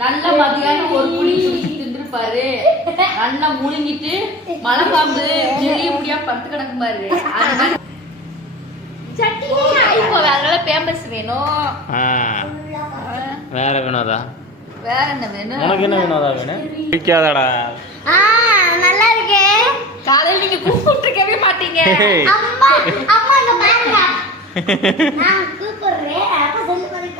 நல்ல மதியானம் ஒரு புடி குடிச்சு தின்றுப்பாரு. நல்லா முழுங்கிட்டு மலை பாம்பு நெறிய முடியா படுத்து கிடக்கு பாரு. அதனால பேம்பஸ் வேணும். வேற வினோதா? வேற என்ன வேணும்? உனக்கு என்ன வினோதா வேணும்? பிடிக்காதடா. நல்லா இருக்கு. காலையில நீங்க கூப்பிட்டுருக்கவே மாட்டீங்க. அம்மா அம்மா இங்க பாருங்க. நான் கூப்பிடுறேன். அப்ப சொல்லு பாருங்க.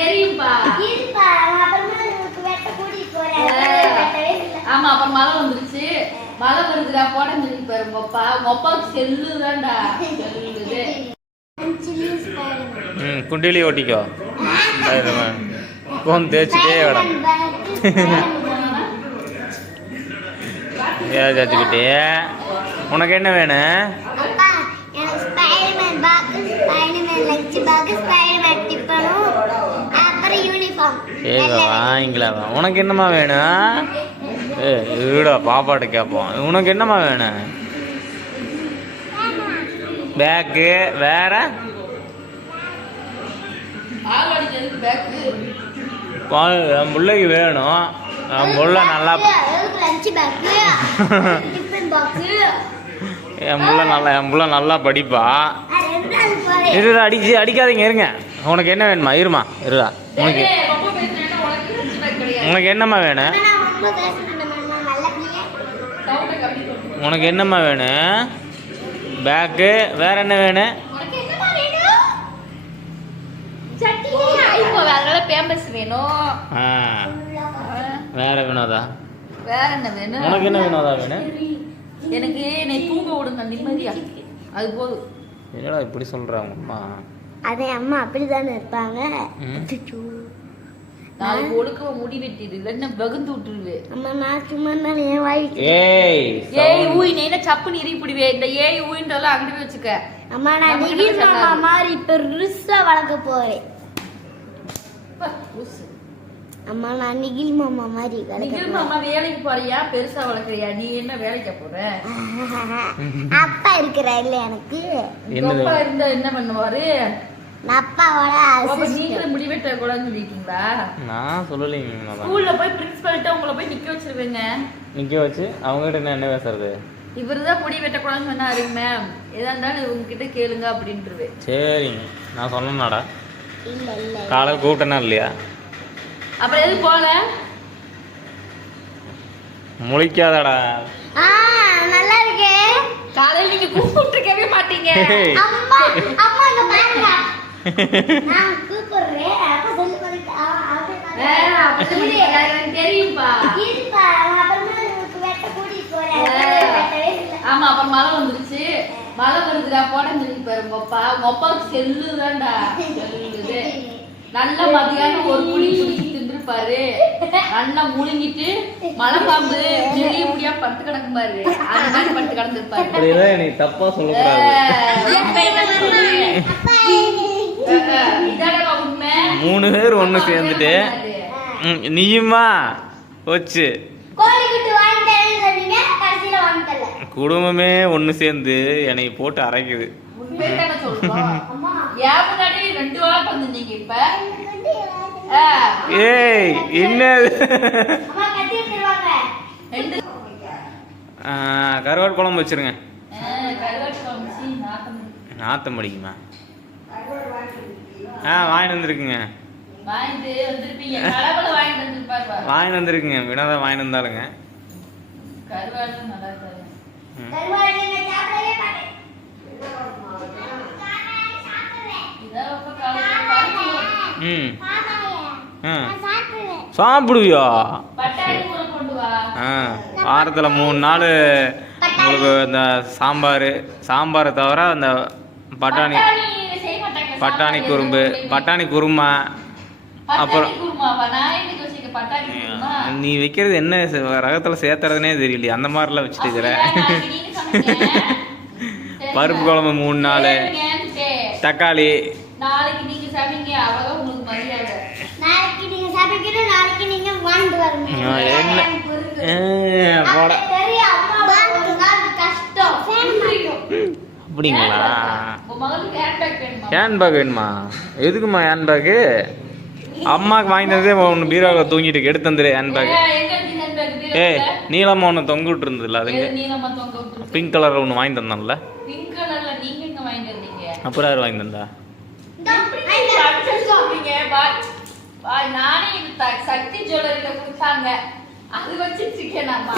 தெரியும்பா. இருப்பா. அப்புறமா உங்களுக்கு வெட்ட கூடி போறேன். ஆமா அப்புறம் மழை வந்துருச்சு. மழை வருதுடா போட சொல்லி பாரு. உங்க அப்பாவுக்கு செல்லுதான்டா செல்லுது. குண்டிலி ஓட்டிக்கோ. கோன் தேய்ச்சிட்டே விட ஏதாச்சுக்கிட்டே. உனக்கு என்ன வேணும்? வாங்கிக்கலாமா? உனக்கு என்னம்மா வேணும்? ஈடா பாப்பாட்ட கேட்போம். உனக்கு என்னம்மா வேணும்? பேக்கு வேற என் பிள்ளைக்கு வேணும். என் பிள்ளை நல்லா என் பிள்ளை நல்லா படிப்பா. இருடா அடிக்காதீங்க இருங்க. உனக்கு என்ன வேணுமா? இருமா இருடா. உனக்கு என்னம்மா வேணும்? உனக்கு என்னம்மா வேணும்? பேக்கு வேற என்ன வேணும்? அதனால பேம்பஸ் வேணும். வேற வினோதா? வேற என்ன வேணும்? உனக்கு என்ன வினோதா வேணும்? எனக்கு என்னை தூங்க விடுங்க நிம்மதியா. அது போதும். என்னடா இப்படி சொல்றாங்க அம்மா? அதே அம்மா அப்படிதானே இருப்பாங்க. நாளைக்கு ஒழுக்கமா முடி வெட்டிடு இல்லைன்னா வகுந்து விட்டுருவே. அம்மா நான் சும்மா தான் என் வாய். ஏய் ஊய் நீ என்ன சப்பு நீரி பிடிவே. இந்த ஏய் ஊயின்றதெல்லாம் அங்கடி வச்சுக்க. அம்மா நான் நிகில் மாமா மாதிரி பெருசா வளர்க்க போறேன். அம்மா நான் நிகில் மாமா மாதிரி நிகில் மாமா வேலைக்கு போறியா? பெருசா வளர்க்கறியா? நீ என்ன வேலைக்கு போற? அப்பா இருக்கிறா இல்ல எனக்கு. அப்பா இருந்தா என்ன பண்ணுவாரு? அப்பாவோட நீங்களும் முடிவெட்ட கூடாதுன்னு சொல்லிட்டீங்களா? நான் சொல்லலைங்க. ஸ்கூல்ல போய் பிரின்சிபல்ட்ட உங்களை போய் நிக்க வச்சிருவேங்க. நிக்க வச்சு அவங்க கிட்ட என்ன பேசுறது? இவருதான் முடி வெட்டக்கூடாதுன்னு சொன்னாரு மேம். எதா இருந்தாலும் இவங்க கிட்ட கேளுங்க அப்படின்ட்டு. சரிங்க நான் சொன்னேனாடா? இல்ல இல்ல காலையில் கூப்பிட்டேனா இல்லையா? அப்புறம் எது போல முழிக்காதடா. நல்லா இருக்கு. காலையில நீங்க கூப்பிட்டுருக்கவே மாட்டீங்க. அம்மா அம்மா இங்க பாருங்க. நான் கூப்பிடுறேன். அப்ப சொல்லு பாருங்க. தெரியும்பா. இருப்பா. அப்புறமா உங்களுக்கு வெட்ட கூடி போறேன். ஆமா அப்புறம் மழை வந்துருச்சு. மழை வருதுடா போட சொல்லி பாரு. உங்க அப்பாவுக்கு செல்லுதான்டா செல்லுது. நல்ல மதியானம் ஒரு புடி குடிச்சு தின்றுப்பாரு. நல்லா முழுங்கிட்டு மலை பாம்பு நெறிய முடியா படுத்து கிடக்கு பாரு. அந்த மாதிரி படுத்து கிடந்துருப்பாரு. நீ தப்பா சொல்லக்கூடாது. உண்மை 3 பேர் ஒண்ணு சேர்ந்துட்டு நீயுமா வச்சு குடும்பமே ஒண்ணு சேர்ந்து என்னை போட்டு அரைக்குது. ஏய் என்ன கருவாட்டு குழம்பு வச்சிருங்க. நாத்தம் படிக்குமா? வாங்கிட்டு வந்துருக்குங்க. வாங்கிட்டு வந்துருக்குங்க. வினோதா வாங்கிட்டு வந்தாலுங்க. சாப்பிடுவியா? வாரத்தில் 3 நாள் உங்களுக்கு இந்த சாம்பாரை தவிர அந்த பட்டாணி குருமா அப்புறம் நீ வைக்கிறது என்ன ரகத்தில் சேர்த்துறதுனே தெரியலையே. அந்த மாதிரிலாம் வச்சுட்டு இருக்கிற. பருப்பு குழம்பு 3 நாள் தக்காளி. நாளைக்கு நீங்க சாப்பிங்க அவ்வளவு உங்களுக்கு மரியாதை. நாளைக்கு நீங்க சாப்பிடுங்க. நாளைக்கு நீங்க வாங்கிட்டு வரணும். என்ன போட கஷ்டம். அப்படிங்களா? உங்க மகளுக்கு ஹேண்ட் பேக் வேணுமா? ஹேண்ட் பேக் வேணுமா? எதுக்குமா ஹேண்ட் பேக்கு? அம்மாவுக்கு வாங்கி தந்ததே ஒன்று பீரோவில் தூங்கிட்டு எடுத்து தந்துரு ஹேண்ட் பேக். எங்க இருக்கு handbag? ஏய் நீளமாக ஒன்று தொங்க விட்டுருந்ததுல அதுங்க எது நீலமா தொங்க விட்டுருக்கு? பிங்க் கலர் ஒன்று வாங்கி தந்தான்ல. பிங்க் கலர்ல நீங்க எங்க வாங்கிட்டு வந்தீங்க? அப்புறம் யார் வாங்கி தந்தா? நீங்க அடிச்சு சொல்றீங்க. பாய் நானே இது சக்தி ஜுவல்லரியில கொடுத்தாங்க. அது வச்சிட்டு இருக்கேனாமா.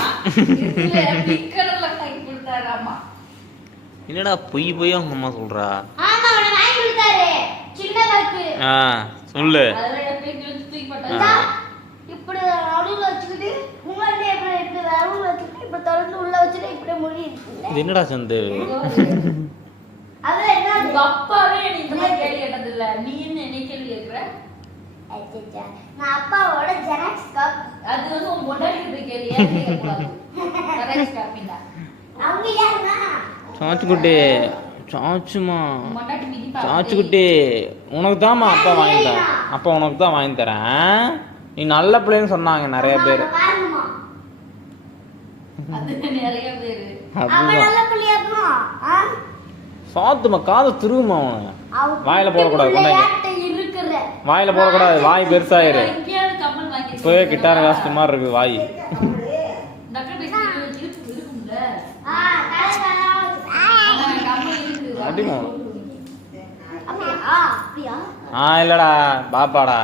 இதுல பிங்க் கலர்ல வாங்கி கொடுத்தாராமா. என்னடா பொய் பொய்யா உங்க அம்மா சொல்றா? ஆமா அவனை வாங்கி கொடுத்தாரு சின்ன பக்கு. ஆ சொல்லு. அதெல்லாம் எப்பயும் கிழிச்சு தூக்கி ஆ. போட்டாங்க. இப்படி நடுவுல வச்சுக்கிட்டு முன்னாடி எப்படி இருக்கு நடுவுல வச்சுக்கிட்டு இப்ப திறந்து உள்ள வச்சுட்டு இப்படி மொழி இருக்குல்ல. இது என்னடா சந்து? அது என்ன உங்க அப்பாவே நீ இந்த மாதிரி கேள்வி கேட்டது இல்ல. நீ என்ன கேள்வி கேக்குற? அச்சச்சா. நான் அப்பாவோட ஜெராக்ஸ் காப்பி. அது வந்து உன் பொண்டாட்டி போய் கேள்வி கேட்கக்கூடாது. கரெக்ட் காப்பிடா. அவங்க யாருன்னா சாச்சுக்குட்டி சாச்சுமா உன் பொண்டாட்டி மிதிப்பா. சாச்சுக்குட்டி உனக்கு தான்மா அப்பா வாங்கி தரேன். அப்பா உனக்கு தான் வாங்கி தரேன். நீ நல்ல பிள்ளைன்னு சொன்னாங்க நிறைய பேர். பாருங்கம்மா. அது நிறைய பேரு. அவன் அதுதான் நல்ல பிள்ளையா இருக்கான். ஆ? சாத்துமா காதை திருவுமா அவனு. அவன் வாயில போடக்கூடாது, கொண்டாங்க. பிள்ளையாட்ட இருக்கிற. வாயில போடக்கூடாது, வாய் பெருசாயிரு. எங்கேயாவது கம்மல் வாங்கி இப்பவே கிட்டார் காஸ்ட் மாதிரி இருக்கு வாய். டக்கு பேசி இருக்கும்ல. ஆ, தலைதான். கம்மல் இருக்கு. அடிமா. அப்படியா? அப்படியா? இல்லடா பாப்பாடா.